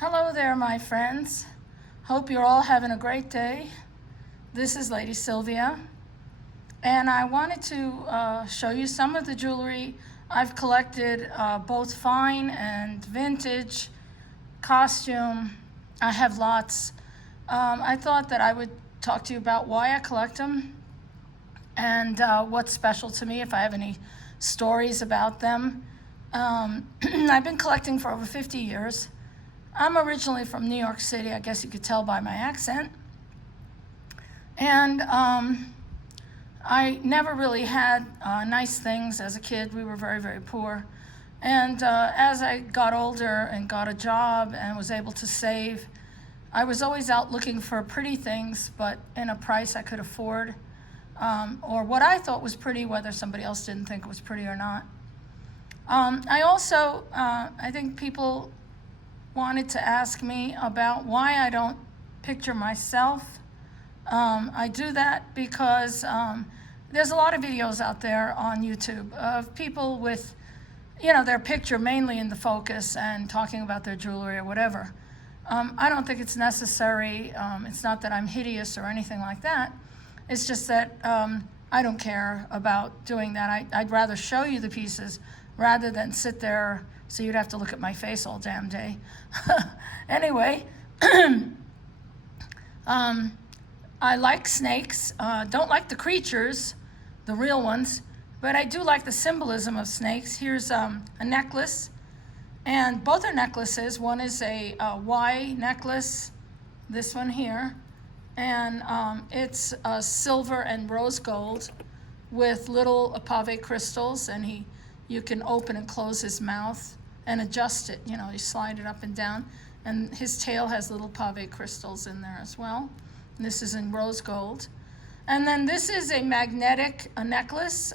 Hello there, my friends. Hope you're all having a great day. This is Lady Sylvia, and I wanted to show you some of the jewelry I've collected, both fine and vintage, costume. I have lots. I thought that I would talk to you about why I collect them and what's special to me, if I have any stories about them. I've been collecting for over 50 years. I'm originally from New York City, I guess you could tell by my accent. And I never really had nice things as a kid. We were very, very poor. And as I got older and got a job and was able to save, I was always out looking for pretty things, but in a price I could afford, or what I thought was pretty, whether somebody else didn't think it was pretty or not. I also, I think people wanted to ask me about why I don't picture myself. I do that because there's a lot of videos out there on YouTube of people with, their picture mainly in the focus and talking about their jewelry or whatever. I don't think it's necessary. It's not that I'm hideous or anything like that. It's just that I don't care about doing that. I'd rather show you the pieces rather than sit there so you'd have to look at my face all damn day. Anyway, I like snakes. Don't like the creatures, the real ones, but I do like the symbolism of snakes. Here's a necklace, and both are necklaces. One is a Y necklace, this one here, and it's silver and rose gold with little pave crystals, and you can open and close his mouth and adjust it. You slide it up and down, and his tail has little pave crystals in there as well. And this is in rose gold. And then this is a magnetic necklace.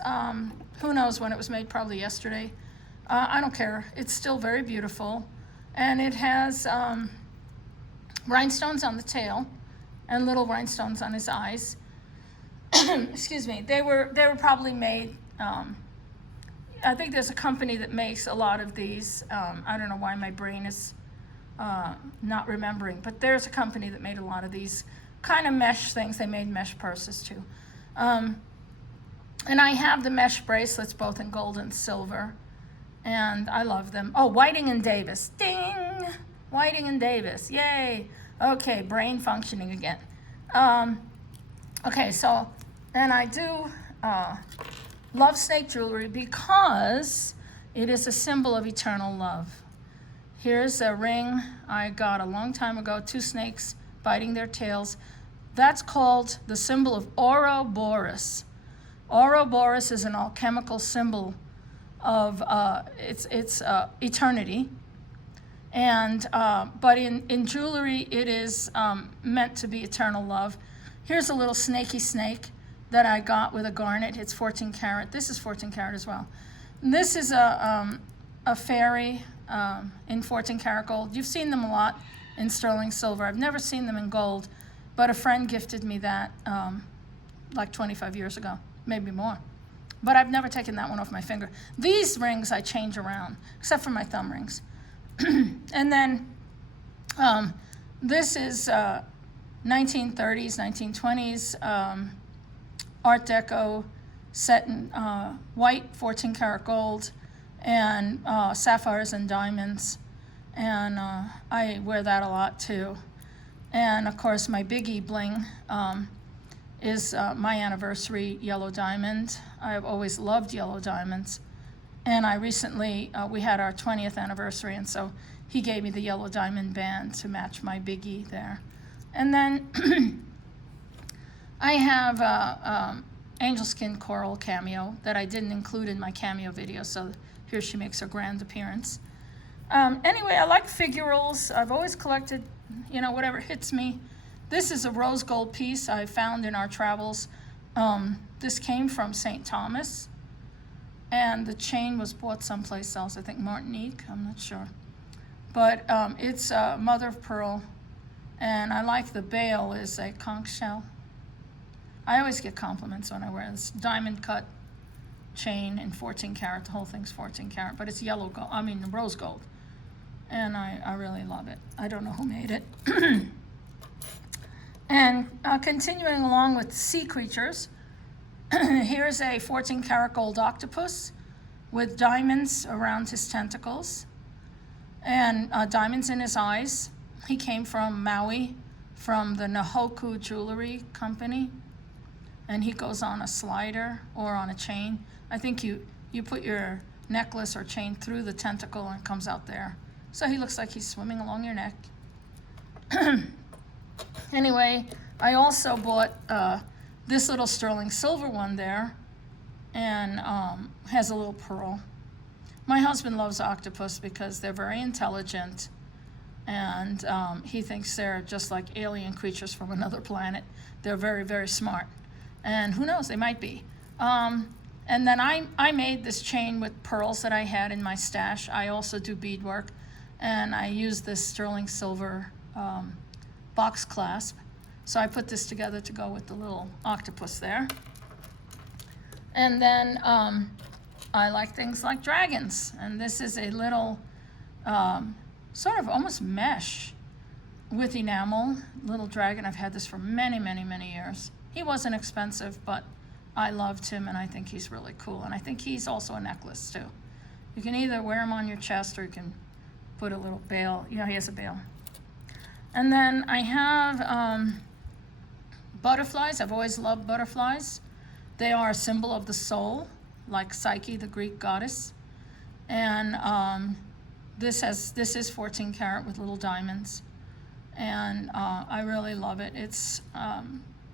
Who knows when it was made, probably yesterday. I don't care. It's still very beautiful. And it has rhinestones on the tail and little rhinestones on his eyes. Excuse me. They were probably made, I think there's a company that makes a lot of these. I don't know why my brain is not remembering, but there's a company that made a lot of these kind of mesh things. They made mesh purses too. And I have the mesh bracelets both in gold and silver, and I love them. Oh, Whiting and Davis. Ding! Whiting and Davis. Yay! Okay, brain functioning again. Okay, so, and I do love snake jewelry because it is a symbol of eternal love. Here's a ring I got a long time ago, 2 snakes biting their tails. That's called the symbol of Ouroboros. Ouroboros is an alchemical symbol of it's eternity, and but in jewelry it is meant to be eternal love. Here's a little snaky snake that I got with a garnet. It's 14 karat. This is 14 karat as well. And this is a fairy in 14 karat gold. You've seen them a lot in sterling silver. I've never seen them in gold, but a friend gifted me that like 25 years ago, maybe more. But I've never taken that one off my finger. These rings I change around, except for my thumb rings. And then this is 1930s, 1920s Art Deco set in white 14 karat gold and sapphires and diamonds. And I wear that a lot too. And of course my biggie bling is my anniversary yellow diamond. I've always loved yellow diamonds. And I recently, we had our 20th anniversary, and so he gave me the yellow diamond band to match my biggie there. And then I have angel skin coral cameo that I didn't include in my cameo video, so here she makes her grand appearance. Anyway, I like figurals. I've always collected, whatever hits me. This is a rose gold piece I found in our travels. This came from St. Thomas, and the chain was bought someplace else, I think Martinique, I'm not sure. But it's mother of pearl, and I like the bail is a conch shell. I always get compliments when I wear this diamond cut chain in 14 karat. The whole thing's 14 karat, but it's yellow gold, rose gold. and I really love it. I don't know who made it. And continuing along with sea creatures, here's a 14 karat gold octopus with diamonds around his tentacles and diamonds in his eyes. He came from Maui, from the Nahoku Jewelry Company, and he goes on a slider or on a chain. I think you put your necklace or chain through the tentacle and it comes out there. So he looks like he's swimming along your neck. Anyway, I also bought this little sterling silver one there, and has a little pearl. My husband loves octopus because they're very intelligent, and he thinks they're just like alien creatures from another planet. They're very, very smart, and who knows, they might be. And then I made this chain with pearls that I had in my stash. I also do beadwork, and I use this sterling silver box clasp. So I put this together to go with the little octopus there. And then I like things like dragons. And this is a little sort of almost mesh with enamel, little dragon. I've had this for many, many, many years. He wasn't expensive, but I loved him, and I think he's really cool. And I think he's also a necklace too. You can either wear him on your chest, or you can put a little bail. Yeah, he has a bail. And then I have butterflies. I've always loved butterflies. They are a symbol of the soul, like Psyche, the Greek goddess. And this is 14 karat with little diamonds. And I really love it. It's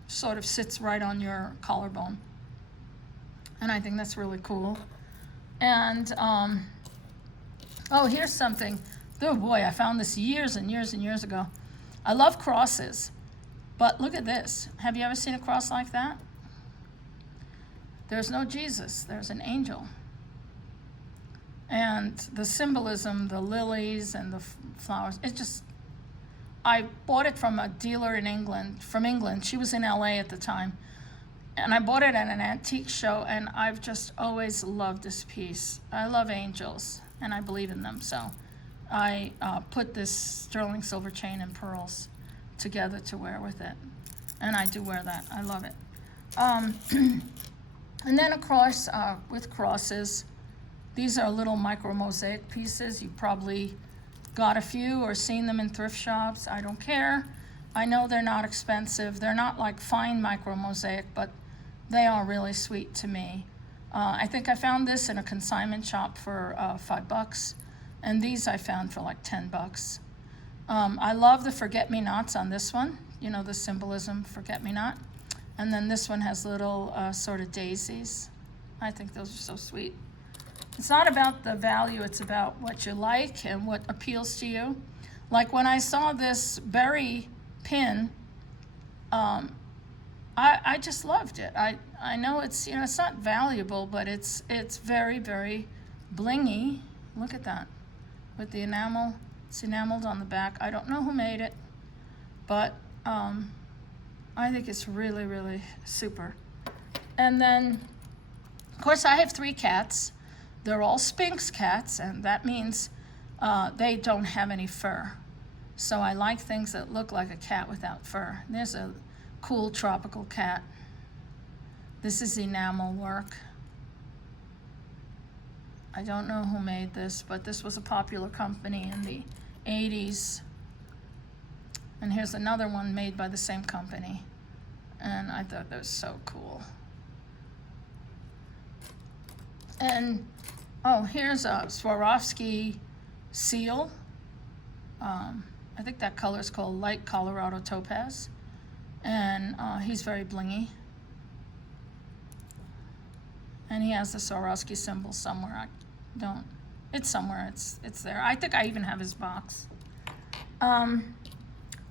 sort of sits right on your collarbone. And I think that's really cool. And oh, here's something. Oh boy, I found this years and years and years ago. I love crosses, but look at this. Have you ever seen a cross like that? There's no Jesus, there's an angel. And the symbolism, the lilies and the flowers, it's just, I bought it from a dealer in England, from England. She was in LA at the time. And I bought it at an antique show, and I've just always loved this piece. I love angels, and I believe in them, so I put this sterling silver chain and pearls together to wear with it. And I do wear that. I love it. And then, of course, with crosses, these are little micro mosaic pieces. You probably got a few or seen them in thrift shops. I don't care. I know they're not expensive. They're not like fine micro mosaic, but they are really sweet to me. I think I found this in a consignment shop for $5, and these I found for like $10. I love the forget-me-nots on this one. You know, the symbolism, forget-me-not. And then this one has little sort of daisies. I think those are so sweet. It's not about the value, it's about what you like and what appeals to you. Like when I saw this berry pin, I just loved it. I know it's, you know, it's not valuable, but it's very, very blingy. Look at that. With the enamel, it's enameled on the back. I don't know who made it, but I think it's really, really super. And then, of course, I have 3 cats. They're all Sphinx cats, and that means they don't have any fur. So I like things that look like a cat without fur. There's a cool tropical cat. This is enamel work. I don't know who made this, but this was a popular company in the 80s. And here's another one made by the same company. And I thought that was so cool. And, oh, here's a Swarovski Seal. I think that color is called Light Colorado Topaz. And he's very blingy. And he has the Swarovski symbol somewhere. I don't, it's somewhere, it's there. I think I even have his box.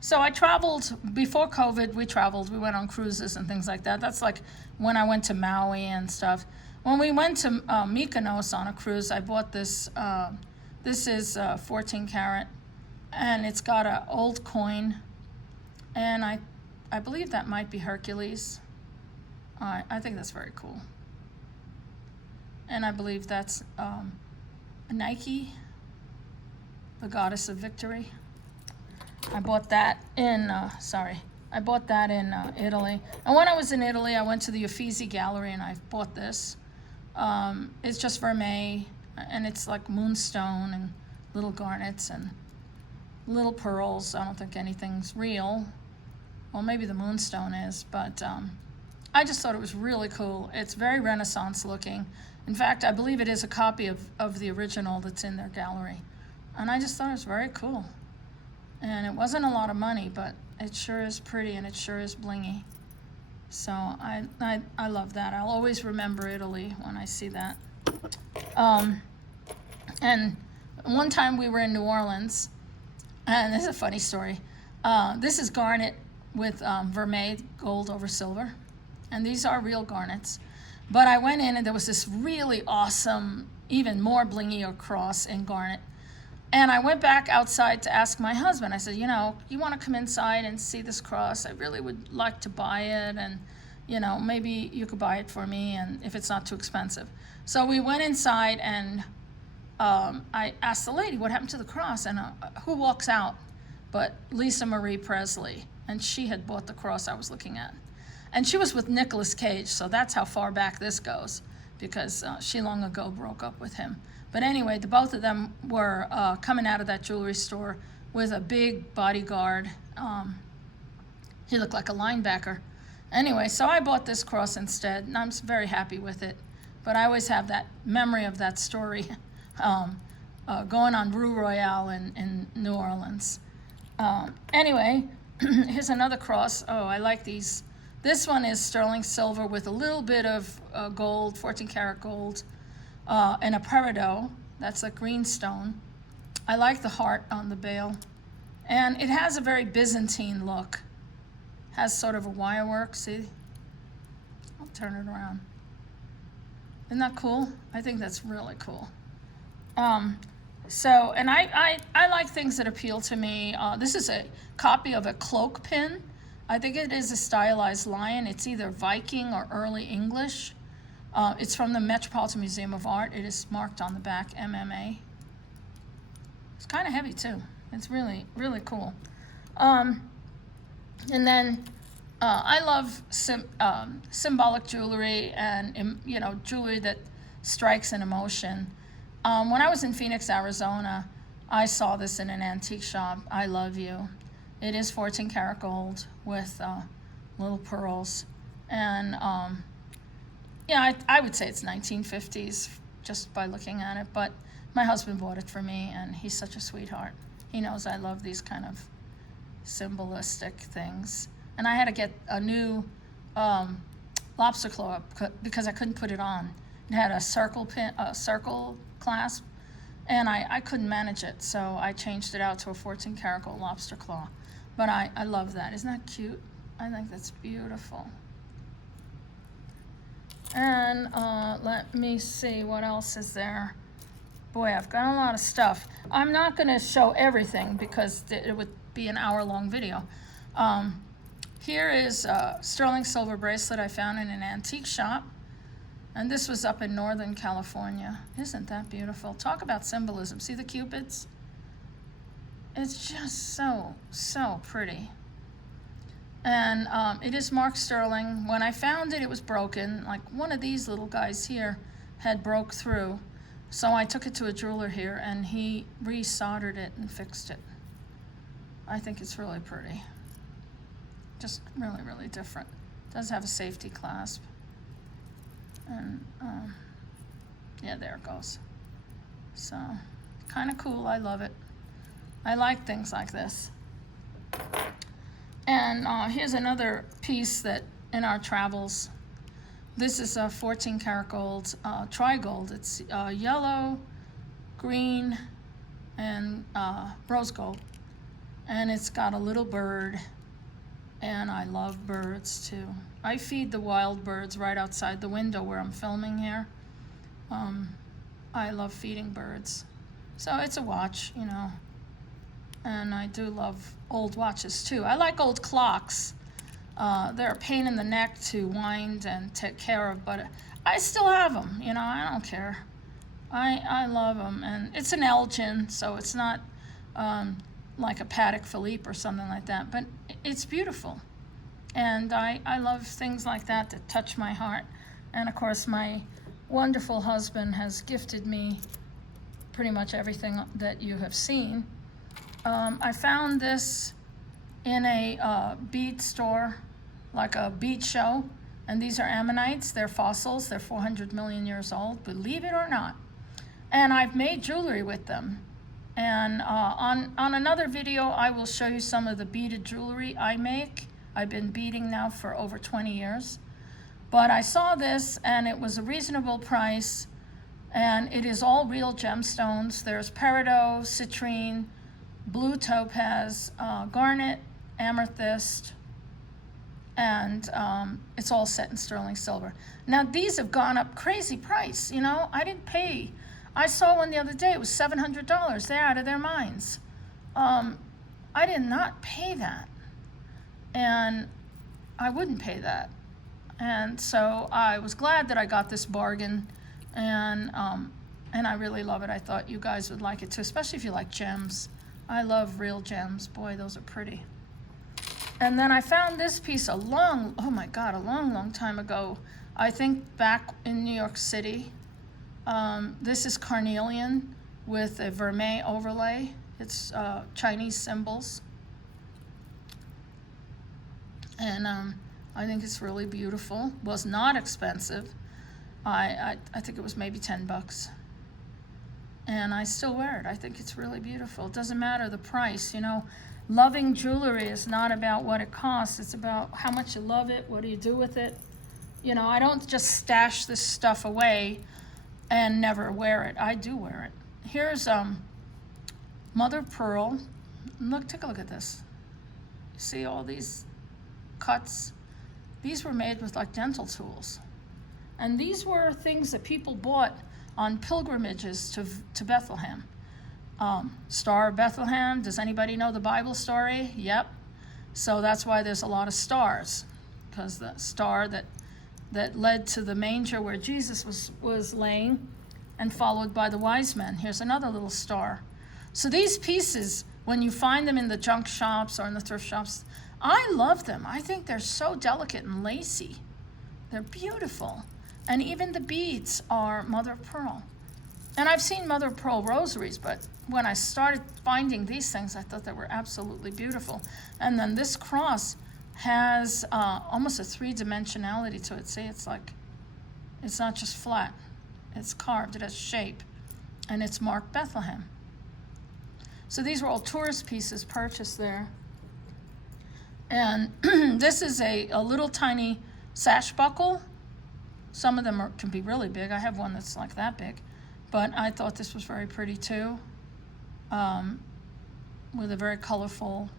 So I traveled, before COVID, we went on cruises and things like that. That's like when I went to Maui and stuff. When we went to Mykonos on a cruise, I bought this, this is 14 karat, and it's got an old coin, and I believe that might be Hercules. I think that's very cool. And I believe that's Nike. the goddess of victory. I bought that in, I bought that in Italy. And when I was in Italy, I went to the Uffizi Gallery and I bought this. It's just vermeil, and it's like moonstone and little garnets and little pearls. I don't think anything's real. Well, maybe the moonstone is, but I just thought it was really cool. It's very Renaissance looking. In fact, I believe it is a copy of the original that's in their gallery. And I just thought it was very cool. And it wasn't a lot of money, but it sure is pretty and it sure is blingy. So I love that. I'll always remember Italy when I see that. And one time we were in New Orleans, and this is a funny story. This is garnet with vermeil, gold over silver. And these are real garnets. But I went in and there was this really awesome, even more blingier cross in garnet. And I went back outside to ask my husband. I said, you know, you want to come inside and see this cross? I really would like to buy it, and, you know, maybe you could buy it for me, and if it's not too expensive. So we went inside, and I asked the lady, what happened to the cross? And who walks out but Lisa Marie Presley? And she had bought the cross I was looking at. And she was with Nicolas Cage, so that's how far back this goes, because she long ago broke up with him. But anyway, the both of them were coming out of that jewelry store with a big bodyguard. He looked like a linebacker. Anyway, so I bought this cross instead, and I'm very happy with it. But I always have that memory of that story going on Rue Royale in New Orleans. Anyway, here's another cross. Oh, I like these. This one is sterling silver with a little bit of gold, 14 karat gold, and a peridot. That's a green stone. I like the heart on the bail. And it has a very Byzantine look. Has sort of a wire work, see? I'll turn it around. Isn't that cool? I think that's really cool. And I like things that appeal to me. This is a copy of a cloak pin. I think it is a stylized lion. It's either Viking or early English. It's from the Metropolitan Museum of Art. It is marked on the back, MMA. It's kind of heavy too. It's really, really cool. And then I love symbolic jewelry and, you know, jewelry that strikes an emotion. When I was in Phoenix, Arizona, I saw this in an antique shop. I Love You. It is 14 karat gold with little pearls. And yeah, I would say it's 1950s just by looking at it. But my husband bought it for me, and he's such a sweetheart. He knows I love these kind of symbolistic things. And I had to get a new Lobster Claw because I couldn't put it on. It had a circle clasp, and I couldn't manage it, so I changed it out to a 14 karat gold Lobster Claw. But I love that. Isn't that cute? I think that's beautiful. And let me see, what else is there? Boy, I've got a lot of stuff. I'm not going to show everything because it would be an hour-long video. Here is a sterling silver bracelet I found in an antique shop. And this was up in Northern California. Isn't that beautiful? Talk about symbolism. See the cupids? It's just so, so pretty. And it is marked sterling. When I found it, it was broken. Like one of these little guys here had broke through. So I took it to a jeweler here, and he resoldered it and fixed it. I think it's really pretty. Just really, really different. It does have a safety clasp. And yeah, there it goes. So kind of cool. I love it. I like things like this. And here's another piece that in our travels. This is a 14 karat gold, tri-gold. It's yellow, green, and rose gold. And it's got a little bird. And I love birds too. I feed the wild birds right outside the window where I'm filming here. I love feeding birds. So it's a watch, you know. And I do love old watches too. I like old clocks. They're a pain in the neck to wind and take care of, but I still have them, you know, I don't care. I love them, and it's an Elgin, so it's not like a Patek Philippe or something like that. But it's beautiful. And I love things like that touch my heart. And of course, my wonderful husband has gifted me pretty much everything that you have seen. I found this in a bead store, like a bead show. And these are ammonites. They're fossils. They're 400 million years old, believe it or not. And I've made jewelry with them. And on another video, I will show you some of the beaded jewelry I make. I've been beading now for over 20 years. But I saw this, and it was a reasonable price. And it is all real gemstones. There's peridot, citrine, blue topaz, garnet, amethyst, and it's all set in sterling silver. Now, these have gone up crazy price, you know. I didn't pay. I saw one the other day. It was $700. They're out of their minds. I did not pay that. And I wouldn't pay that. And so I was glad that I got this bargain. And I really love it. I thought you guys would like it too, especially if you like gems. I love real gems. Boy, those are pretty. And then I found this piece a long time ago. I think back in New York City. This is Carnelian with a vermeil overlay. It's Chinese symbols. And I think it's really beautiful. Was not expensive. I think it was maybe $10. And I still wear it. I think it's really beautiful. It doesn't matter the price, you know. Loving jewelry is not about what it costs. It's about how much you love it. What do you do with it? You know, I don't just stash this stuff away and never wear it. I do wear it. Here's mother of pearl. Look, take a look at this. You see all these cuts? These were made with like dental tools. And these were things that people bought on pilgrimages to Bethlehem. Star of Bethlehem. Does anybody know the Bible story? Yep. So that's why there's a lot of stars, because the star that led to the manger where Jesus was laying, and followed by the wise men. Here's another little star. So these pieces, when you find them in the junk shops or in the thrift shops, I love them. I think they're so delicate and lacy. They're beautiful. And even the beads are mother of pearl. And I've seen mother of pearl rosaries, but when I started finding these things, I thought they were absolutely beautiful. And then this cross has almost a three-dimensionality to it. See, it's not just flat. It's carved, it has shape, and it's marked Bethlehem. So these were all tourist pieces purchased there. And this is a little tiny sash buckle. Some of them can be really big. I have one that's like that big. But I thought this was very pretty too, with a very colorful.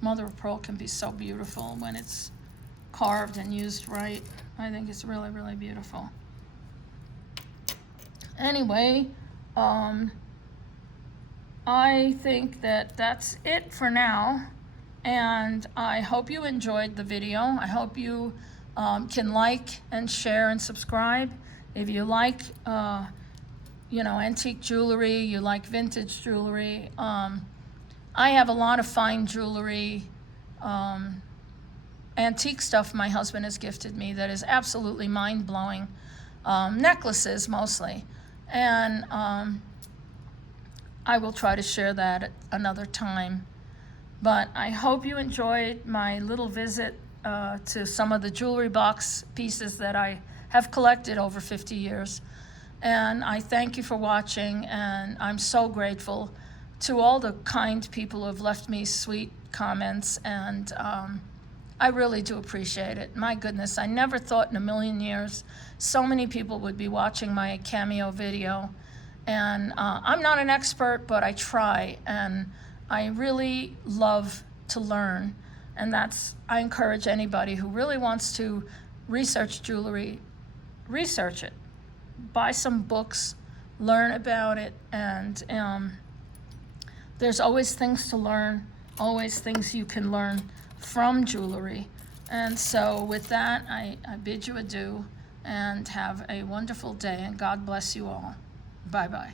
Mother of pearl can be so beautiful when it's carved and used right. I think it's really, really beautiful. Anyway, I think that that's it for now. And I hope you enjoyed the video. I hope you can like and share and subscribe. If you like, antique jewelry, you like vintage jewelry, I have a lot of fine jewelry, antique stuff my husband has gifted me that is absolutely mind-blowing. Necklaces, mostly. And I will try to share that at another time. But I hope you enjoyed my little visit to some of the jewelry box pieces that I have collected over 50 years. And I thank you for watching, and I'm so grateful to all the kind people who have left me sweet comments, and I really do appreciate it. My goodness, I never thought in a million years so many people would be watching my cameo video. And I'm not an expert, but I try, and I really love to learn. And I encourage anybody who really wants to research jewelry, research it. Buy some books, learn about it, and there's always things to learn, always things you can learn from jewelry. And so with that, I bid you adieu and have a wonderful day, and God bless you all. Bye-bye.